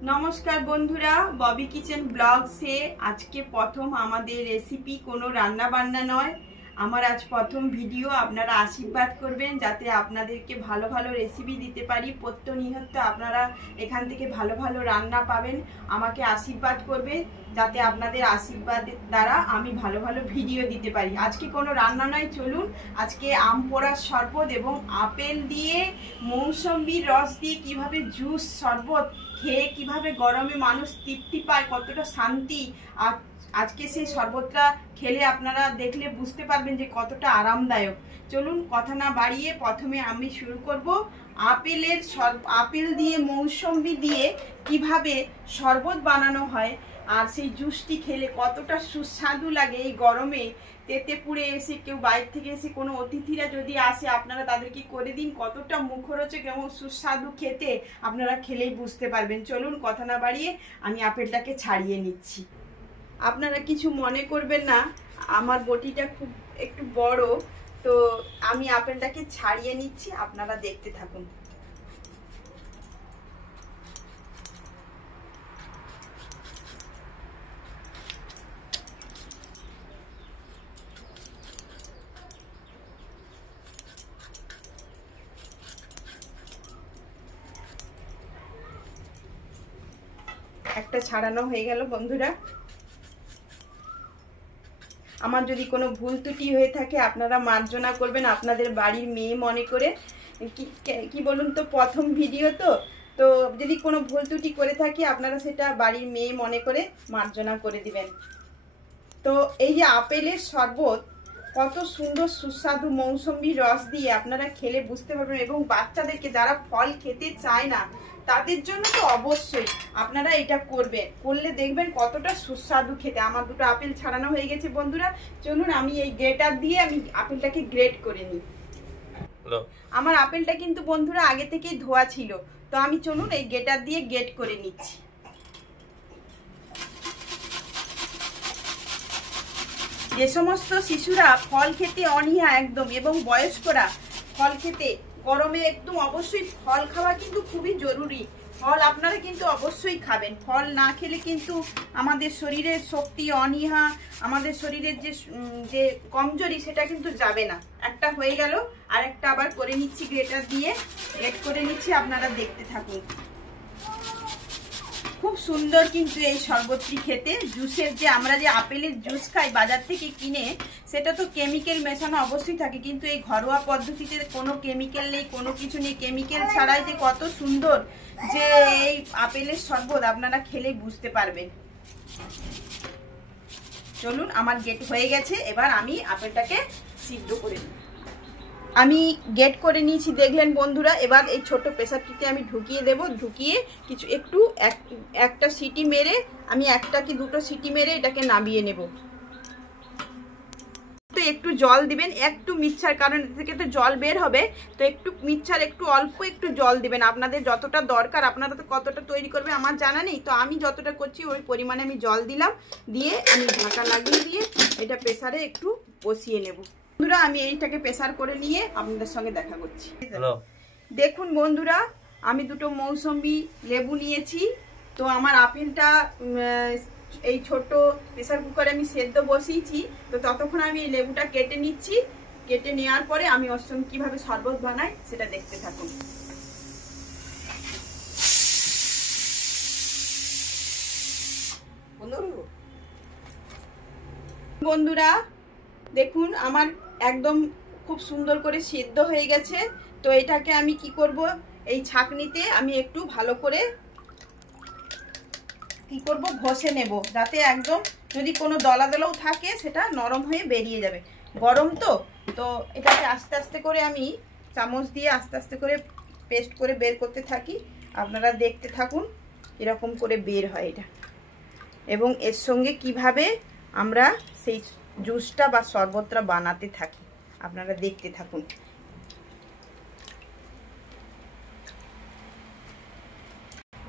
नमस्कार बंधुरा Bobby kitchen blog से आज के प्रथम आमादेर रेसिपि कोनो रान्ना बान्ना नय आमार आज प्रथम भिडियो आपनारा आशीर्वाद करबेन जाते आपनादेरके भालो भालो रेसिपि दिते पारी प्रत्यनियत आपनारा एखान थेके भालो भालो रान्ना पाबेन आमाके आशीर्वाद करबेन जाते आपनादेर आशीर्वाद द्वारा आमी भालो भालो भिडियो दिते पारी। आजके कोनो रान्ना नय चलुन आजके आम पोड़ार शरबत एबं आपेल दिए मौसम्बी रस दिए किभाबे जूस शरबत খেয়ে কিভাবে গরমে মানুষ তৃপ্তি পায় কতটা শান্তি আজকে সেই শরবতটা খেলে আপনারা দেখলে বুঝতে পারবেন যে কতটা আরামদায়ক। চলুন কথা না বাড়িয়ে প্রথমে আমি শুরু করব আপেল দিয়ে মৌসম্বি দিয়ে কিভাবে শরবত বানানো হয় আর সেই জুসটি খেলে কতটা সুস্বাদু লাগে এই গরমে। তেতেপুরে এসে কেউ বাইরে থেকে এসে কোনো অতিথিরা যদি আসে আপনারা তাদেরকে করে দিন, কতটা মুখরোচক এবং সুস্বাদু খেতে আপনারা খেলেই বুঝতে পারবেন। চলুন কথা না বাড়িয়ে আমি আপেলটাকে ছাড়িয়ে নিচ্ছি। আপনারা কিছু মনে করবেন না, আমার বটিটা খুব একটু বড়, তো আমি আপেলটাকে ছাড়িয়ে নিচ্ছি, আপনারা দেখতে থাকুন। একটা ছাড়ানো হয়ে গেল বন্ধুরা। আমার যদি কোনো ভুল ত্রুটি হয়ে থাকে আপনারা মার্জনা করবেন আপনাদের বাড়ির মেয়ে মনে করে। কি বলুন তো, প্রথম ভিডিও তো যদি কোনো ভুল ত্রুটি করে থাকি আপনারা সেটা বাড়ির মেয়ে মনে করে মার্জনা করে দিবেন। তো এই যে আপেলের শরবত কত সুন্দর সুস্বাদু মৌসম্বি রস দিয়ে আপনারা খেলে বুঝতে পারবেন, এবং বাচ্চাদেরকে যারা ফল খেতে চায় না তাদের জন্য তো অবশ্যই আপনারা এটা করবেন, করলে দেখবেন কতটা সুস্বাদু খেতে। আমার দুটো আপেল ছাড়ানো হয়ে গেছে বন্ধুরা, চলুন আমি এই গ্রেটার দিয়ে আমি আপেলটাকে গ্রেট করে নিই। আমার আপেলটা কিন্তু বন্ধুরা আগে থেকেই ধোয়া ছিল, তো আমি চলুন এই গ্রেটার দিয়ে গ্রেট করে নিচ্ছি। যে সমস্ত শিশুরা ফল খেতে অনীহা একদম এবং বয়স্করা ফল খেতে গরমে একদম অবশ্যই ফল খাওয়া কিন্তু খুবই জরুরি। ফল আপনারা কিন্তু অবশ্যই খাবেন, ফল না খেলে কিন্তু আমাদের শরীরের শক্তি অনীহা আমাদের শরীরের যে কমজোরি সেটা কিন্তু যাবে না। একটা হয়ে গেল, আর একটা আবার করে নিচ্ছি, গ্রেটার দিয়ে গ্রেট করে নিচ্ছি, আপনারা দেখতে থাকুন। খুব সুন্দর কিন্তু এই শরবতটি খেতে। জুসের যে আমরা যে আপেলের জুস খাই বাজার থেকে কিনে, সেটা তো কেমিক্যাল মেশানো অবশ্যই থাকে, কিন্তু এই ঘরোয়া পদ্ধতিতে কোনো কেমিক্যাল নেই, কোনো কিছু নেই, কেমিক্যাল ছাড়াই যে কত সুন্দর যে এই আপেলের শরবত আপনারা খেলেই বুঝতে পারবেন। চলুন আমার গেট হয়ে গেছে, এবার আমি আপেলটাকে সিদ্ধ করে নিই। আমি গেট করে নিয়েছি দেখলেন বন্ধুরা। এবার এই ছোট প্রেসারটিতে আমি ঢুকিয়ে দেব, ঢুকিয়ে কিছু একটা সিটি মেরে আমি একটা কি দুটো সিটি মেরে এটাকে নামিয়ে নেব। তো একটু জল দিবেন, একটু মিক্সচার, কারণ এর থেকে তো জল বের হবে, তো একটু মিক্সচার একটু অল্প একটু জল দিবেন আপনাদের যতটা দরকার। আপনারা তো কতটা তৈরি করবে আমার জানা নেই, তো আমি যতটা করছি ওই পরিমাণে আমি জল দিলাম, দিয়ে আমি ঢাকা লাগিয়ে দিয়ে এটা প্রেসারে একটু বসিয়ে নেব। বন্ধুরা আমি এইটাকে প্রেসার করে নিয়ে আপনাদের সঙ্গে দেখা করছি। দেখুন বন্ধুরা, আমি দুটো মৌসম্বি লেবু নিয়েছি, তো আমার আপেলটা এই ছোট প্রেসার কুকারে আমি সেদ্ধ বসিয়েছি, তো ততক্ষণ আমি এই লেবুটা কেটে নিচ্ছি। কেটে নেওয়ার পরে আমি ওর সঙ্গে কিভাবে শরবত বানাই সেটা দেখতে থাকুন। বন্ধুরা দেখুন আমার একদম খুব সুন্দর করে সিদ্ধ হয়ে গেছে। তো এটাকে আমি কি করব, এই ছাঁকনিতে আমি একটু ভালো করে কি করব ঘষে নেব, যাতে একদম যদি কোনো দলা দলাও থাকে সেটা নরম হয়ে বেরিয়ে যাবে। গরম তো এটাকে আস্তে আস্তে করে আমি চামচ দিয়ে আস্তে আস্তে করে পেস্ট করে বের করতে থাকি, আপনারা দেখতে থাকুন এরকম করে বের হয় এটা। এবং এর সঙ্গে কিভাবে আমরা সেই জুসটা বা শরবতটা বানাতে থাকি আপনারা দেখতে থাকুন।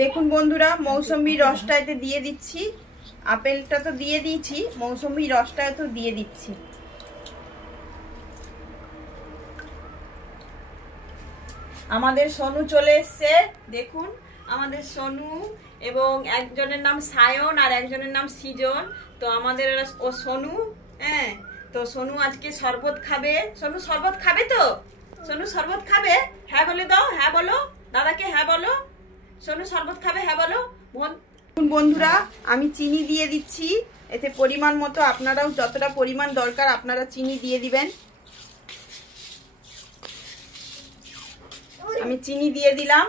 দেখুন বন্ধুরা মৌসম্বি রসটা এতে দিয়ে দিচ্ছি, আপেলটা তো দিয়ে দিয়েছি, মৌসম্বি রসটা তো দিয়ে দিচ্ছি। আমাদের সোনু চলে এসছে, দেখুন আমাদের সোনু এবং একজনের নাম সায়ন আর একজনের নাম সৃজন। তো আমাদের ও সোনু, হ্যাঁ তো সোনু আজকে শরবত খাবে। সোনু শরবত খাবে তো? সোনু শরবত খাবে? হ্যাঁ বলে দাও, হ্যাঁ বলো দাদাকে, হ্যাঁ বলো। সোনু শরবত খাবে, হ্যাঁ বলো। বন্ধুরা আমি চিনি দিয়ে দিচ্ছি এতে পরিমাণ মতো, আপনারাও যতটা পরিমাণ দরকার আপনারা চিনি দিয়ে দিবেন। আমি চিনি দিয়ে দিলাম।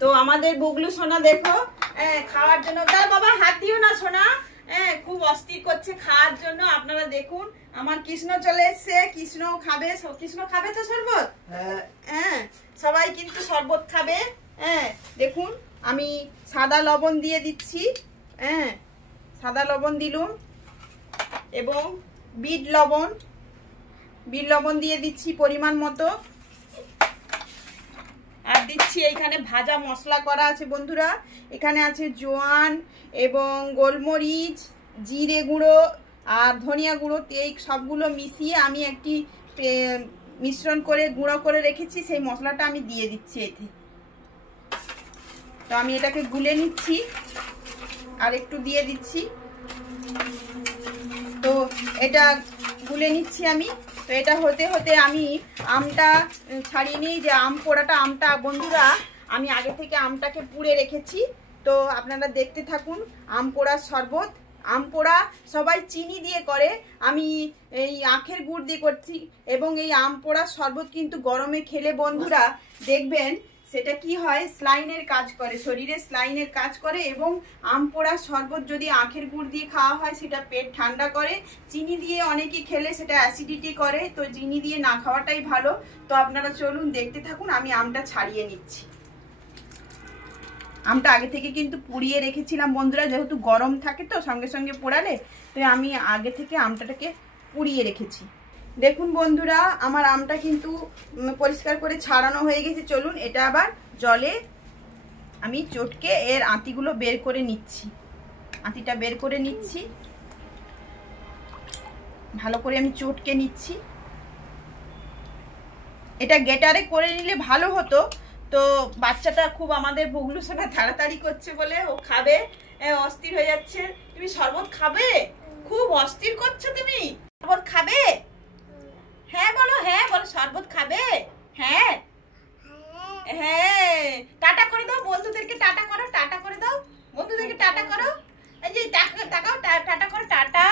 তো আমাদের বুগলু সোনা দেখো খাওয়ার জন্য, তার বাবা হাত দিও না সোনা, খুব অস্থির করছে খাওয়ার জন্য। আপনারা দেখুন আমার কৃষ্ণ চলে এসছে, কৃষ্ণ খাবে। কৃষ্ণ খাবে তো শরবত? হ্যাঁ সবাই কিন্তু শরবত খাবে। দেখুন আমি সাদা লবণ দিয়ে দিচ্ছি, সাদা লবণ দিলুম এবং বিট লবণ দিয়ে দিচ্ছি পরিমাণ মতো। আর দিচ্ছি এইখানে ভাজা মশলা করা আছে বন্ধুরা, এখানে আছে জোয়ান এবং গোলমরিচ, জিরে গুঁড়ো আর ধনিয়া গুঁড়ো, এই সবগুলো মিশিয়ে আমি একটি মিশ্রণ করে গুঁড়ো করে রেখেছি, সেই মশলাটা আমি দিয়ে দিচ্ছি এতে। তো আমি এটাকে গুলে নিচ্ছি আর একটু দিয়ে দিচ্ছি। তো এটা গুলে নিচ্ছি আমি। তো এটা হতে হতে আমি আমটা ছাড়িয়ে নিই, যে আম পোড়াটা, আমটা বন্ধুরা আমি আগে থেকে আমটাকে পুড়ে রেখেছি। তো আপনারা দেখতে থাকুন আম পোড়ার শরবত। আম পোড়া সবাই চিনি দিয়ে করে, আমি এই আখের গুড় দিয়ে করছি। এবং এই আম পোড়ার শরবত কিন্তু গরমে খেলে বন্ধুরা দেখবেন সেটা কি হয়, স্লাইনের কাজ করে, শরীরে স্লাইনের কাজ করে। এবং আম পোড়ার শরবত যদি আখের গুড় দিয়ে খাওয়া হয় সেটা পেট ঠান্ডা করে। চিনি দিয়ে অনেকে খেলে সেটা অ্যাসিডিটি করে, তো চিনি দিয়ে না খাওয়াটাই ভালো। তো আপনারা চলুন দেখতে থাকুন, আমি আমটা ছাড়িয়ে নিচ্ছি। আমটা আগে থেকে কিন্তু পুড়িয়ে রেখেছিলাম বন্ধুরা, যেহেতু গরম থাকে তো সঙ্গে সঙ্গে পোড়ালে, তো আমি আগে থেকে আমটাকে পুড়িয়ে রেখেছি। দেখুন বন্ধুরা আমার আমটা কিন্তু পরিষ্কার করে ছাড়ানো হয়ে গেছে। চলুন এটা আবার জলে আমি চটকে এর আঁতিগুলো বের করে নিচ্ছি। আঁতিটা বের করে নিচ্ছি, ভালো করে আমি চটকে নিচ্ছি। এটা গেটারে করে নিলে ভালো হতো, তো বাচ্চাটা খুব আমাদের বুগলু সোনা তাড়াতাড়ি করছে বলে ও খাবে, অস্থির হয়ে যাচ্ছে। তুমি শরবত খাবে? খুব অস্থির করছো তুমি, শরবত খাবে? হ্যাঁ বলো, হ্যাঁ বলো, শরবত খাবে? হ্যাঁ হ্যাঁ টাটা করে দাও বন্ধুদেরকে, টাটা করো, টাটা করে দাও বন্ধুদেরকে, টাটা করো। এই যে তাকাও, টাটা করো, টাটা।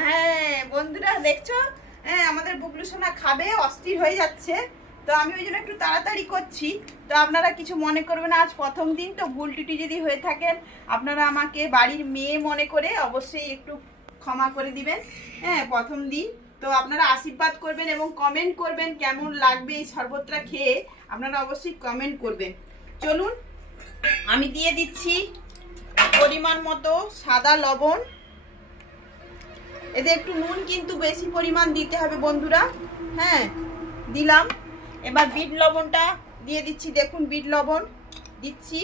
হ্যাঁ বন্ধুরা দেখছো, আমাদের বুগলু সোনা খাবে, অস্থির হয়ে যাচ্ছে। তো আমি ওই জন্য একটু তাড়াতাড়ি করছি। তো আপনারা কিছু মনে করবেন না, আজ প্রথম দিন তো ভুল ত্রুটি যদি হয়ে থাকেন আপনারা আমাকে বাড়ির মেয়ে মনে করে অবশ্যই একটু ক্ষমা করে দিবেন। প্রথম দিন তো আপনারা আশীর্বাদ করবেন এবং কমেন্ট করবেন কেমন লাগবে এই শরবতটা খেয়ে, আপনারা অবশ্যই কমেন্ট করবেন। চলুন আমি দিয়ে দিচ্ছি পরিমাণ মতো সাদা লবণ। এতে একটু নুন কিন্তু বেশি পরিমাণ দিতে হবে বন্ধুরা। দিলাম। এবার বিট লবণটা দিয়ে দিচ্ছি। দেখুন বিট লবণ দিচ্ছি,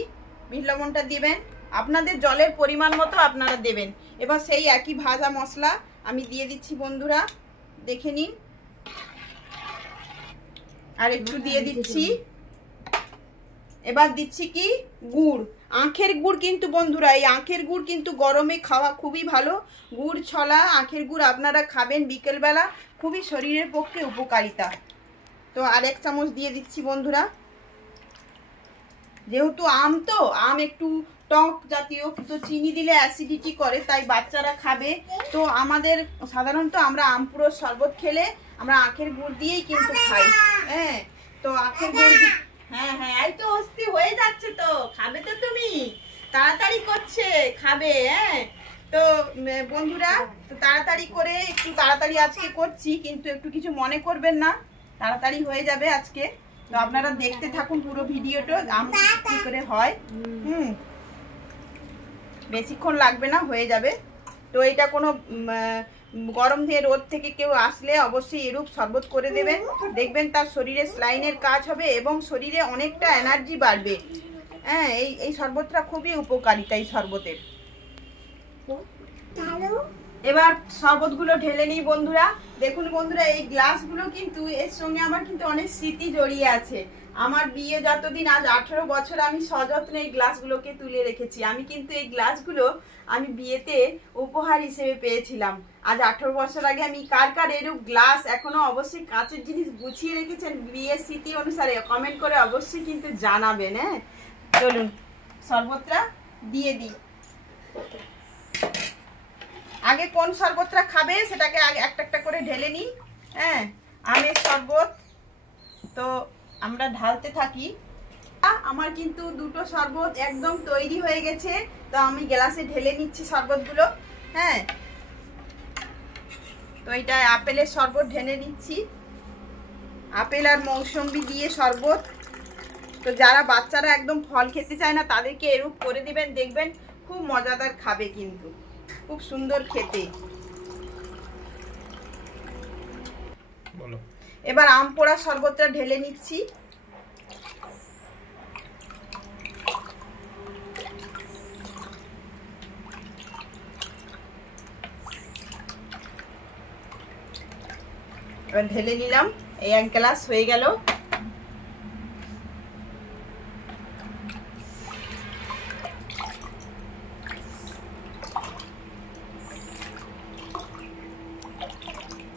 বিট লবণটা দিবেন আপনাদের জলের পরিমাণ মতো আপনারা দেবেন। এবার সেই একই ভাজা মশলা আমি দিয়ে দিচ্ছি বন্ধুরা, দেখে নিন। আর একটু দিয়ে দিচ্ছি। এবার দিচ্ছি কি গুড়, আখের গুড় কিন্তু বন্ধুরা, এই আখের গুড় কিন্তু গরমে খাওয়া খুবই ভালো। গুড় ছলা আখের গুড় আপনারা খাবেন বিকেলবেলা, খুবই শরীরের পক্ষে উপকারিতা। তো আর 1 চামচ দিয়ে দিচ্ছি বন্ধুরা। যেহেতু আম, তো আম একটু টক জাতীয়, তো চিনি দিলে অ্যাসিডিটি করে, তাই বাচ্চারা খাবে। তো আমাদের সাধারণত আমরা আম পুরো শরবত খেলে আমরা আখের গুড় দিয়েই কিন্তু খাই। তো আখের গুড়, হ্যাঁ এই তো অস্থির হয়ে যাচ্ছে, তো খাবে তো তুমি, তাড়াতাড়ি করছে খাবে। তো বন্ধুরা তো তাড়াতাড়ি করে, একটু তাড়াতাড়ি আজকে করছি, কিন্তু একটু কিছু মনে করবেন না, তাড়াতাড়ি হয়ে যাবে আজকে। তো আপনারা দেখতে থাকুন পুরো ভিডিওটা, আম কি করে হয়। বেশিক্ষণ লাগবে না, হয়ে যাবে। তো এটা কোনো গরম দিয়ে রোদ থেকে কেউ আসলে অবশ্যই এরূপ শরবত করে দেবেন, দেখবেন তার শরীরে স্লাইনের কাজ হবে এবং শরীরে অনেকটা এনার্জি বাড়বে। এই শরবতটা খুবই উপকারিতা এই শরবতের। এবার শরবতগুলো ঢেলে নিই বন্ধুরা। দেখুন বন্ধুরা এই গ্লাসগুলো কিন্তু এর সঙ্গে আমার কিন্তু অনেক স্মৃতি জড়িয়ে আছে। আমার বিয়ে যতদিন, আজ 18 বছর আমি সযত্নে এই গ্লাসগুলোকে তুলে রেখেছি। আমি কিন্তু এই গ্লাসগুলো আমি বিয়েতে উপহার হিসেবে পেয়েছিলাম। আজ 18 বছর আগে। আমি কার কার এরূপ গ্লাস এখনো অবশ্যই কাঁচের জিনিস গুছিয়ে রেখেছেন বিয়ের স্মৃতি অনুসারে কমেন্ট করে অবশ্যই কিন্তু জানাবেন। হ্যাঁ, চলুন শরবতটা দিয়ে দিই। আগে কোন শরবতটা খাবে সেটাকে আগে একটা একটা করে ঢেলে নিই। হ্যাঁ, আমের শরবত তো আমরা ঢালতে থাকি। আমার কিন্তু দুটো শরবত একদম তৈরি হয়ে গেছে, তো আমি গ্লাসে ঢেলে নিচ্ছি শরবতগুলো। হ্যাঁ, তো এটা আপেলের শরবত ঢেলে নিচ্ছি, আপেল আর মৌসম্বি দিয়ে শরবত। তো যারা বাচ্চারা একদম ফল খেতে চায় না তাদেরকে এরূপ করে দিবেন, দেখবেন খুব মজাদার খাবে, কিন্তু খুব সুন্দর খেতে। এবার আম পোড়া শরবতটা ঢেলে নিচ্ছি। এবার ঢেলে নিলাম, এই 1 গ্লাস হয়ে গেল।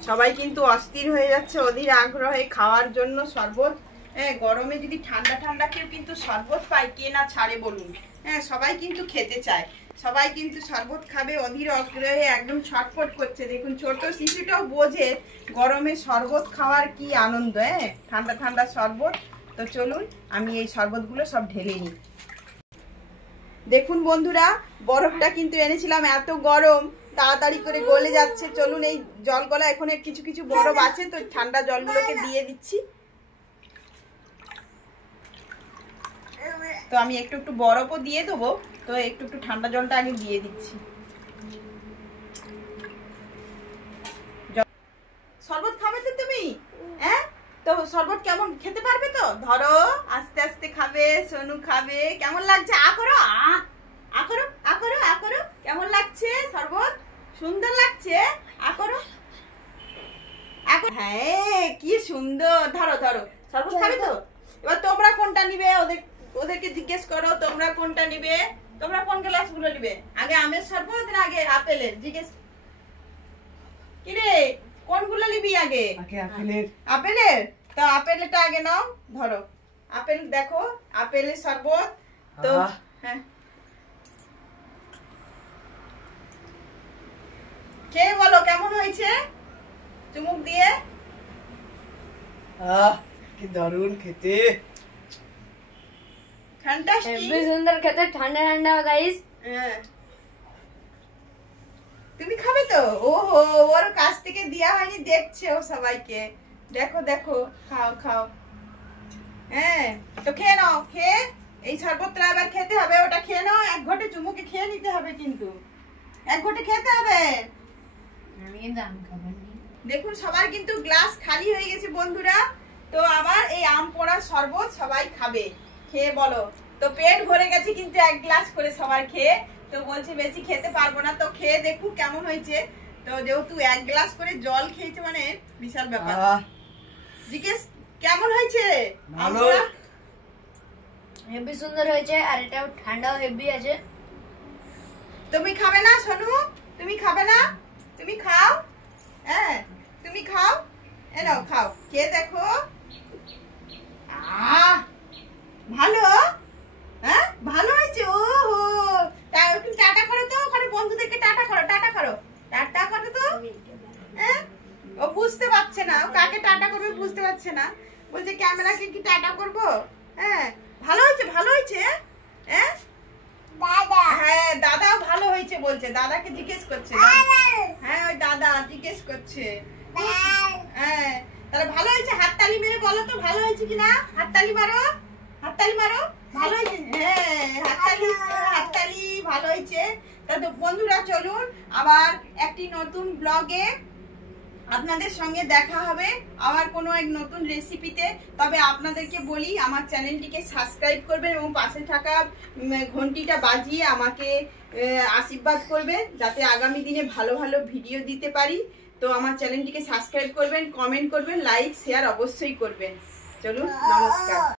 সবাই কিন্তু অস্থির হয়ে যাচ্ছে অধীর আগ্রহে খাওয়ার জন্য শরবত। হ্যাঁ, গরমে যদি ঠান্ডা ঠান্ডা কেউ কিন্তু শরবত পায়, কে না ছাড়ে বলুন। হ্যাঁ, সবাই কিন্তু খেতে চায়, সবাই কিন্তু শরবত খাবে অধীর আগ্রহে, একদম ছটফট করছে। দেখুন ছোট শিশুটাও বোঝে গরমে শরবত খাওয়ার কি আনন্দ। হ্যাঁ, ঠান্ডা ঠান্ডা শরবত। তো চলুন আমি এই শরবতগুলো সব ঢেলে নিই। দেখুন বন্ধুরা, বরফটা কিন্তু এনেছিলাম, এত গরম তাড়াতাড়ি করে গলে যাচ্ছে। চলুন এই জল গলা, এখন কিছু কিছু বরফ আছে, তো ঠান্ডা জলগুলোকে দিয়ে দিচ্ছি। তো আমি একটু একটু বরফও দিয়ে দেবো, তো একটু একটু ঠান্ডা জলটা আগে দিয়ে দিচ্ছি। শরবত খাবে তো তুমি? হ্যাঁ, তো শরবত কেমন খেতে পারবে তো? ধরো আস্তে আস্তে খাবে, সোনু খাবে। কেমন লাগছে? আ করো, আ করো, আ করো, আ করো। কেমন লাগছে শরবত? সুন্দর লাগছে? আ করো। হ্যাঁ, কি সুন্দর। ধরো ধরো, শরবত খাবে তো? এবার তোমরা কোনটা নিবে ওদেরকে জিজ্ঞেস করো, তোমরা কোনটা নিবে? তোমরা কোন গ্লাস গুলো নিবে? আগে আমের শরবত না আগে আপেলের? জিজ্ঞেস। কিরে, কোনগুলো নিবি আগে? আপেলের। আপেলের? তো আপেলটা আগে নাও, ধরো আপেল। দেখো আপেলের শরবত। তো হ্যাঁ, খেয়ে বলো কেমন হয়েছে, চুমুক দিয়ে। কি দারুণ খেতে, ফ্যান্টাস্টিক, সুন্দর খেতে, ঠান্ডা ঠান্ডা গাইস। হ্যাঁ, তুমি খাবে তো? ওহো, ওর কাছ থেকে দেয়া হয়নি, দেখছে ও সবাইকে। দেখো দেখো, খাও খাও। হ্যাঁ, তো খেয়ে নাও। খেয়ে এই শরবতটা এবার খেতে হবে। ওটা খেয়ে নাও, 1 ঘটে চুমুকে খেয়ে নিতে হবে, কিন্তু 1 ঘটে খেতে হবে। আমি কিন্তু আম খাবো না। দেখুন সবার কিন্তু গ্লাস খালি হয়ে গেছে বন্ধুরা। তো আবার এই আম পোড়া শরবত সবাই খাবে। খেয়ে বলো। তো পেট ভরে গেছে কিন্তু 1 গ্লাস করে সবার খেয়ে। তো বলছে বেশি খেতে পারবো না, তো খেয়ে দেখুন কেমন হয়েছে। তো যেহেতু 1 গ্লাস করে জল খেয়েছে, মানে বিশাল ব্যাপার। জিজ্ঞেস কেমন হয়েছে? ভালো, হেভি সুন্দর হয়েছে, আর এটাও ঠান্ডাও হেভি আছে। তুমি খাবে না সোনু? তুমি খাবে না? তুমি খাও। হ্যাঁ, তুমি খাও। এ নাও, খাও, খেয়ে দেখো। ভালো? হ্যাঁ, ভালো হয়েছে। ওহো, তুমি টাটা করো তো, ওখানে বন্ধুদেরকে টাটা করো, টাটা করো, টাটা করো তো। হ্যাঁ, ও বুঝতে পারছে না, ও কাকে টাটা করবে বুঝতে পারছে না, বলছে ক্যামেরাকে কি টাটা করবো। হ্যাঁ, ভালো হয়েছে, ভালো হয়েছে। হ্যাঁ দাদা, হ্যাঁ দাদা ভালো হয়েছে বলছে, দাদাকে জিজ্ঞেস করছে। হ্যাঁ, ওই দাদা জিজ্ঞেস করছে। হ্যাঁ, তাহলে ভালো হয়েছে। হাততালি মেরে বলো তো ভালো হয়েছে কিনা। হাততালি মারো, হাততালি মারো। ভালো হয়েছে। হ্যাঁ, হাততালি, হাততালি। ভালো হয়েছে। তাহলে বন্ধুরা চলুন আবার একটি নতুন ব্লগে আপনাদের সঙ্গে দেখা হবে, আবার কোনো এক নতুন রেসিপিতে। তবে আপনাদেরকে বলি, আমার চ্যানেলটিকে সাবস্ক্রাইব করবেন এবং পাশে থাকা ঘন্টিটা বাজিয়ে আমাকে আশীর্বাদ করবেন, যাতে আগামী দিনে ভালো ভালো ভিডিও দিতে পারি। তো আমার চ্যানেলটিকে সাবস্ক্রাইব করবেন, কমেন্ট করবেন, লাইক শেয়ার অবশ্যই করবেন। চলুন, নমস্কার।